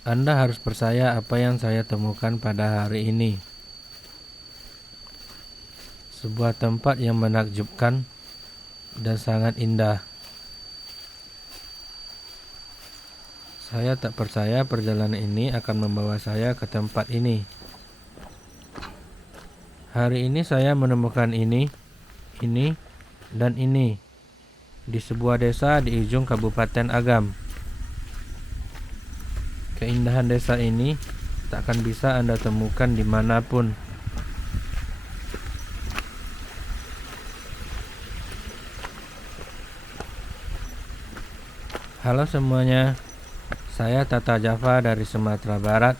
Anda harus percaya apa yang saya temukan pada hari ini. Sebuah tempat yang menakjubkan dan sangat indah. Saya tak percaya perjalanan ini akan membawa saya ke tempat ini. Hari ini saya menemukan ini, dan ini di sebuah desa di ujung Kabupaten Agam. Keindahan desa ini tak akan bisa Anda temukan dimanapun. Halo semuanya, saya Tata Java dari Sumatera Barat,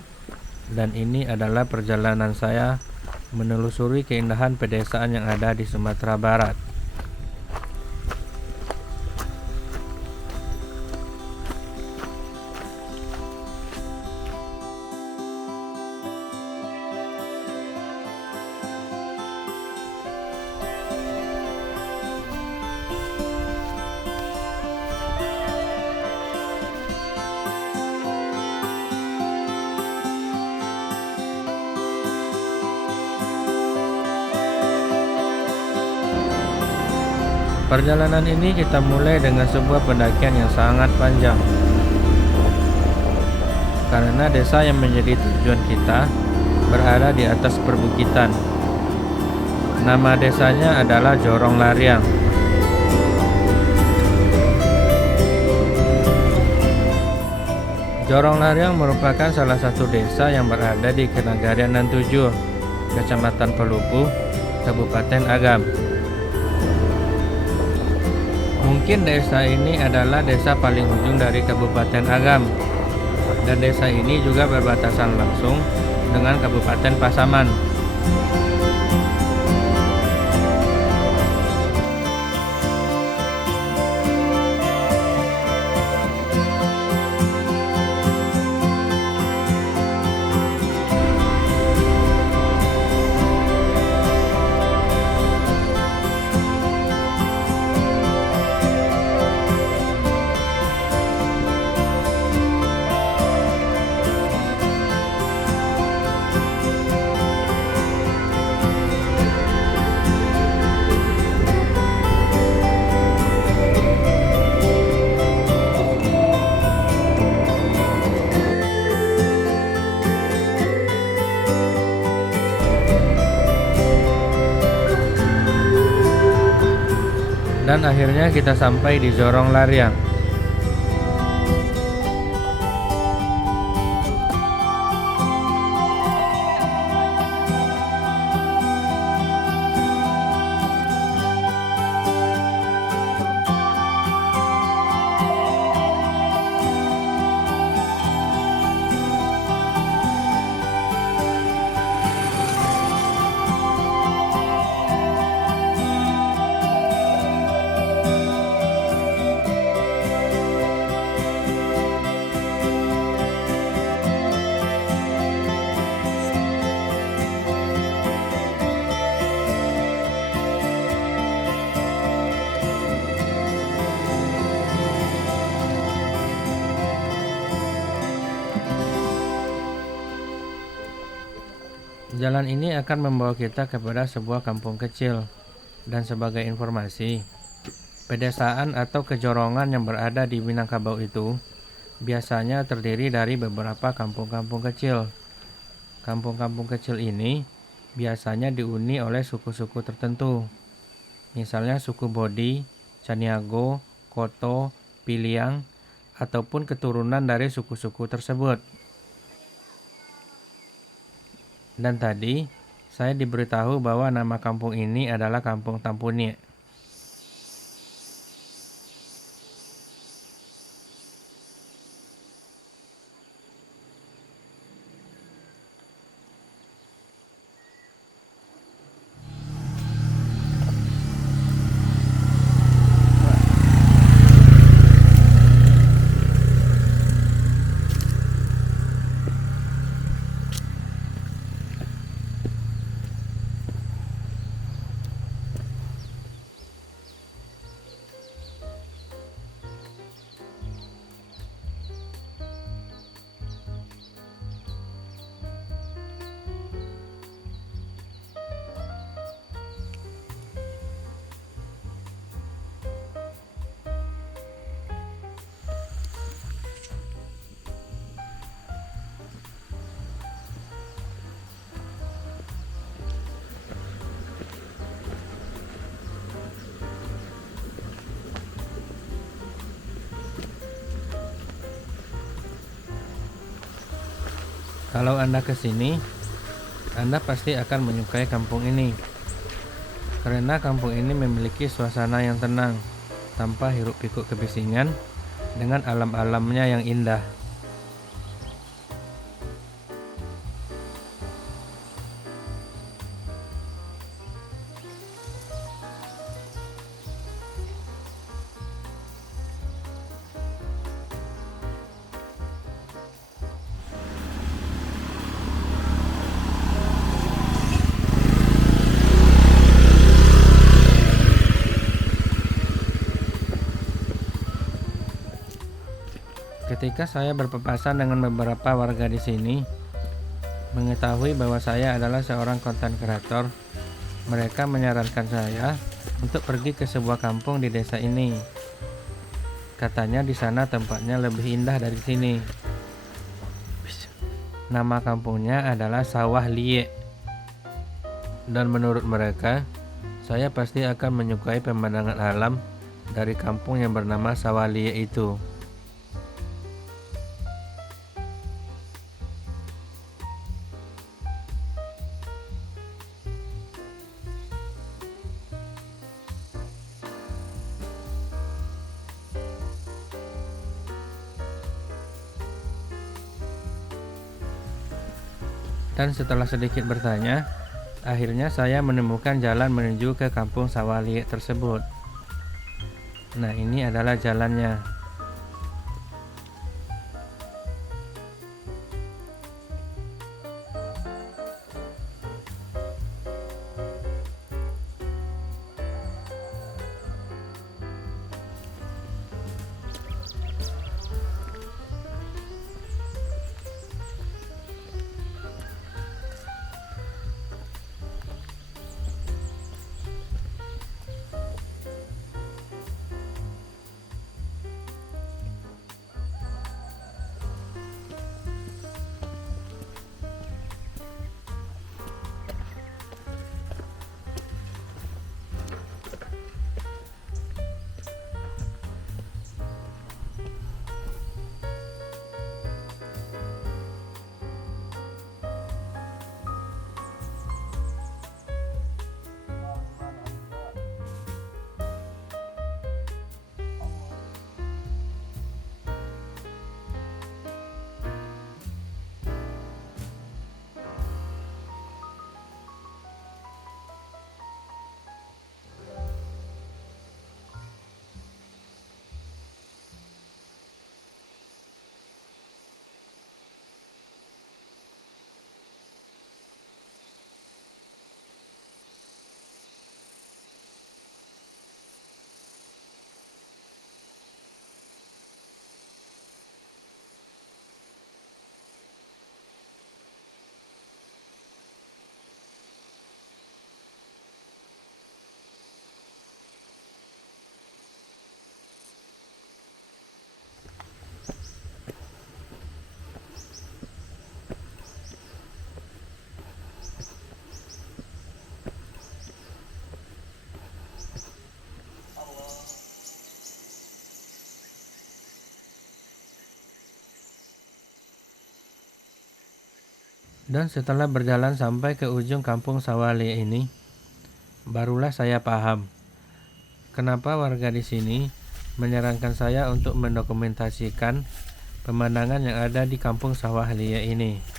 dan ini adalah perjalanan saya menelusuri keindahan pedesaan yang ada di Sumatera Barat. Perjalanan ini kita mulai dengan sebuah pendakian yang sangat panjang. Karena desa yang menjadi tujuan kita berada di atas perbukitan. Nama desanya adalah Jorong Lariang. Jorong Lariang merupakan salah satu desa yang berada di Kenagarian Nantujuh, Kecamatan Pelupuh, Kabupaten Agam. Mungkin desa ini adalah desa paling ujung dari Kabupaten Agam, dan desa ini juga berbatasan langsung dengan Kabupaten Pasaman. Dan akhirnya kita sampai di Jorong Lariang. Jalan ini akan membawa kita kepada sebuah kampung kecil. Dan sebagai informasi, pedesaan atau kejorongan yang berada di Minangkabau itu biasanya terdiri dari beberapa kampung-kampung kecil. Kampung-kampung kecil ini biasanya dihuni oleh suku-suku tertentu. Misalnya suku Bodi, Caniago, Koto, Piliang, ataupun keturunan dari suku-suku tersebut. Dan tadi saya diberitahu bahwa nama kampung ini adalah Kampung Tampuni. Kalau Anda ke sini, Anda pasti akan menyukai kampung ini. Karena kampung ini memiliki suasana yang tenang, tanpa hiruk-pikuk kebisingan, dengan alam-alamnya yang indah. Ketika saya berpapasan dengan beberapa warga di sini, mengetahui bahwa saya adalah seorang konten kreator, mereka menyarankan saya untuk pergi ke sebuah kampung di desa ini. Katanya di sana tempatnya lebih indah dari sini. Nama kampungnya adalah Sawah Lie. Dan menurut mereka, saya pasti akan menyukai pemandangan alam dari kampung yang bernama Sawah Lie itu. Dan setelah sedikit bertanya, akhirnya saya menemukan jalan menuju ke kampung Sawah Lie tersebut. Nah, ini adalah jalannya. Dan setelah berjalan sampai ke ujung kampung Sawah Lie ini, barulah saya paham kenapa warga di sini menyarankan saya untuk mendokumentasikan pemandangan yang ada di kampung Sawah Lie ini.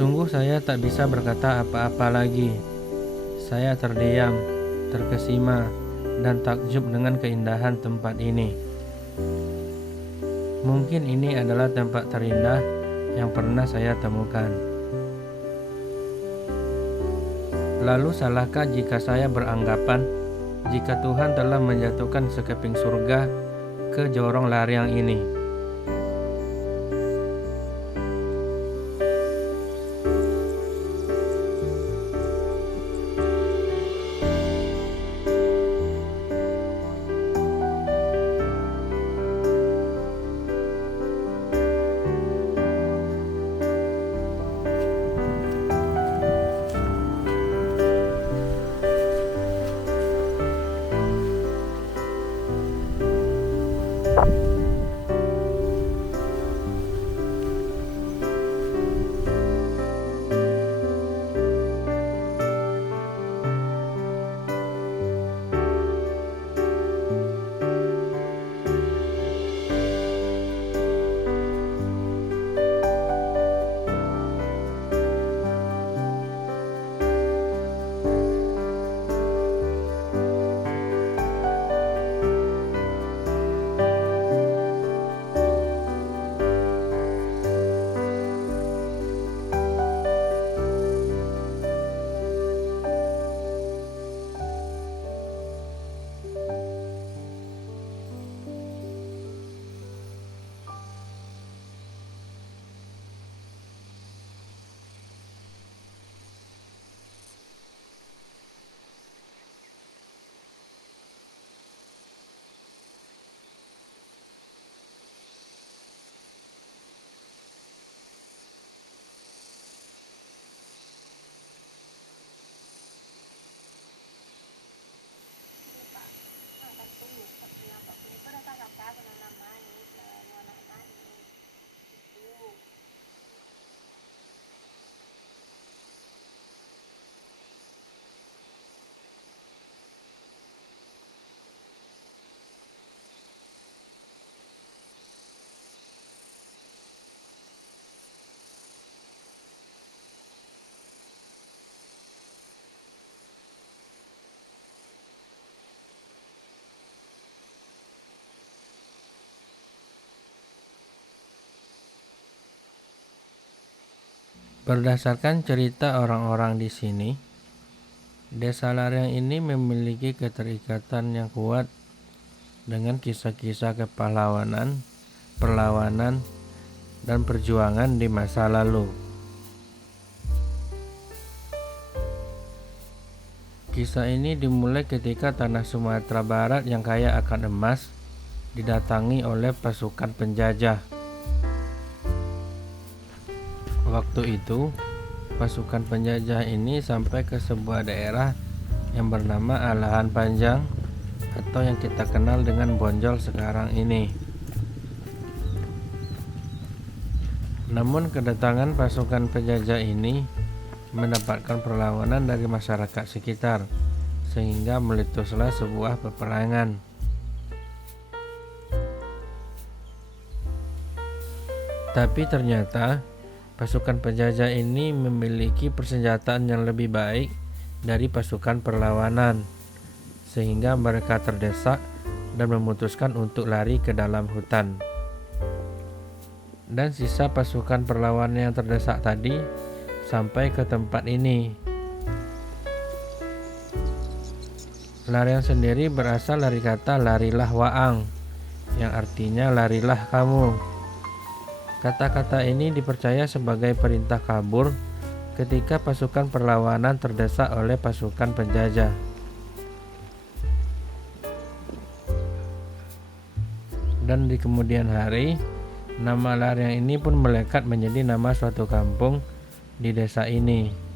Sungguh saya tak bisa berkata apa-apa lagi. Saya terdiam, terkesima, dan takjub dengan keindahan tempat ini. Mungkin ini adalah tempat terindah yang pernah saya temukan. Lalu salahkah jika saya beranggapan jika Tuhan telah menjatuhkan sekeping surga ke jorong lari yang ini. Berdasarkan cerita orang-orang di sini, desa Laryang ini memiliki keterikatan yang kuat dengan kisah-kisah kepahlawanan, perlawanan, dan perjuangan di masa lalu. Kisah ini dimulai ketika tanah Sumatera Barat yang kaya akan emas didatangi oleh pasukan penjajah. Waktu itu, pasukan penjajah ini sampai ke sebuah daerah yang bernama Alahan Panjang atau yang kita kenal dengan Bonjol sekarang ini. Namun kedatangan pasukan penjajah ini mendapatkan perlawanan dari masyarakat sekitar, sehingga meletuslah sebuah peperangan. Tapi ternyata pasukan penjajah ini memiliki persenjataan yang lebih baik dari pasukan perlawanan, sehingga mereka terdesak dan memutuskan untuk lari ke dalam hutan. Dan sisa pasukan perlawanan yang terdesak tadi sampai ke tempat ini. Laryang sendiri berasal dari kata larilah waang, yang artinya larilah kamu. Kata-kata ini dipercaya sebagai perintah kabur ketika pasukan perlawanan terdesak oleh pasukan penjajah. Dan di kemudian hari, nama Laryang ini pun melekat menjadi nama suatu kampung di desa ini.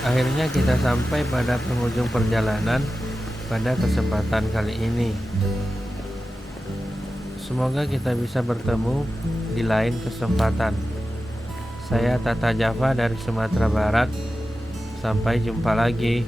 Akhirnya kita sampai pada penghujung perjalanan pada kesempatan kali ini. Semoga kita bisa bertemu di lain kesempatan. Saya Tata Java dari Sumatera Barat. Sampai jumpa lagi.